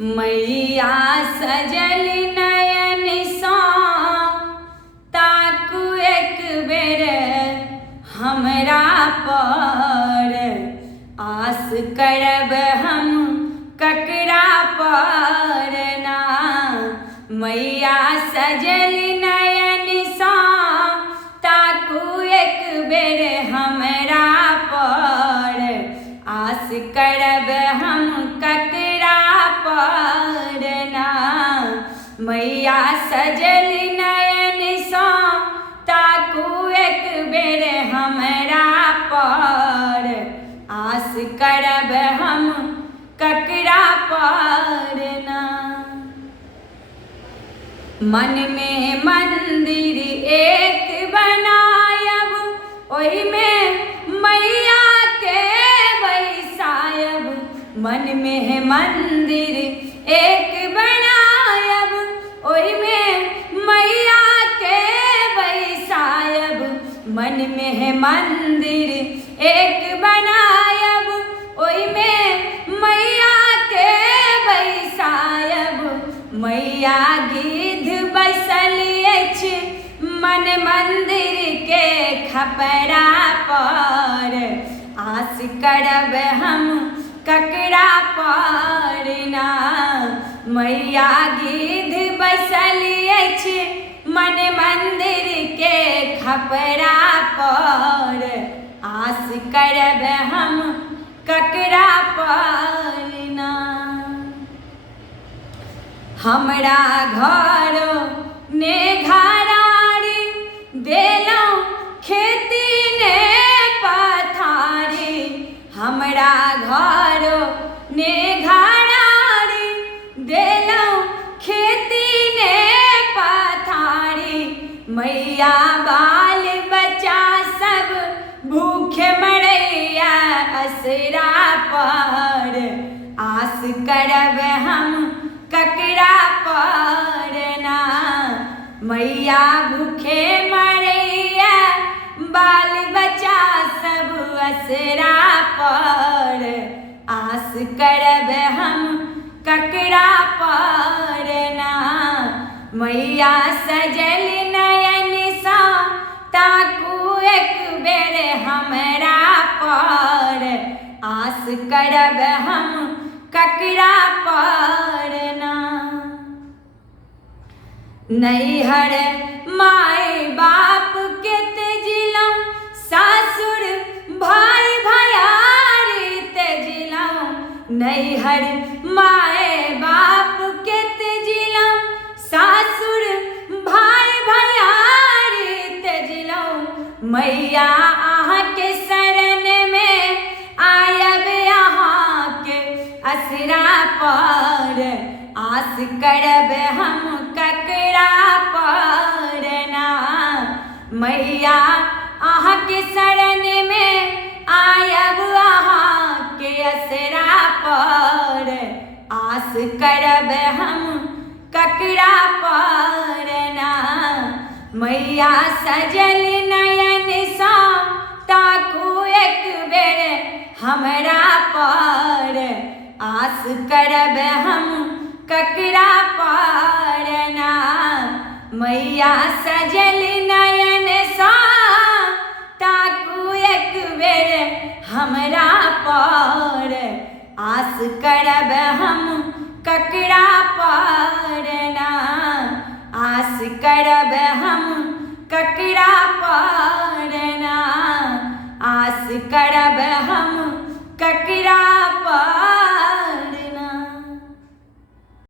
मैया सजल नयन सा ताकू एक बेर हमरा पर, आस करब हम ककरा पर ना। मैया सजल नयन सा ताकू एक बेर हमरा पर, आस करब हम ककरा पर ना। मैया सजल नयन सा ताकू एक बेर हमरा पर, आस करब हम ककरा पर ना। मन में मंदिर एक बनायब, ओहि में मैया के बैसायब। मन में मंदिर एक बनायब, ओहि में मैया के बैसायब। मन में मंदिर एक बनायब, ओहि में मैया के बैसायब। मैया गिद्ध बैसल अछि मन मंदिर के खपरा पर, आस करब हम ककरा पर ना। मैया गिद्ध बैसल अछि मन मंदिर के खपरा पर, आस करब हम ककरा पर ना। हमरा घरो ने घरारी देलौं खेती ने पथारी। हमरा घरो ने घरारी देलौं खेती ने पथारी। मैया बाल बच्चा सब भूखे मरैया असरा पर, आस करब हम ककरा पर ना। मैया भूखे मरैया बाल बच्चा सब असरा पर, आस करब हम ककरा पर ना। मैया सजल नयन सा ताकू एक बेर हमरा पर, आस करब हम ककरा पर ना। नैहर माय बाप के तेजिलौं, सासुर भाई भैयारी तेजिलौं। नैहर माय बाप के तेजिलौं, सासुर भाई भैयारी तेजिलौं। मैया अहाँ के शरण में आयब अहाँ के असरा पर, आस करब हम ककरा पर ना। मैया अहाँ के शरण में आयब अहाँ के असरा पर, आस करब हम ककरा पर ना। मैया सजल नयन सा ताकू एक बेर हमरा पर, आस करब हम ककरा पर ना। मैया सजल नयन सा ताकू एक बेर हमरा पर, आस करब हम ककरा पर ना। आस करब हम ककरा पर ना। आस करब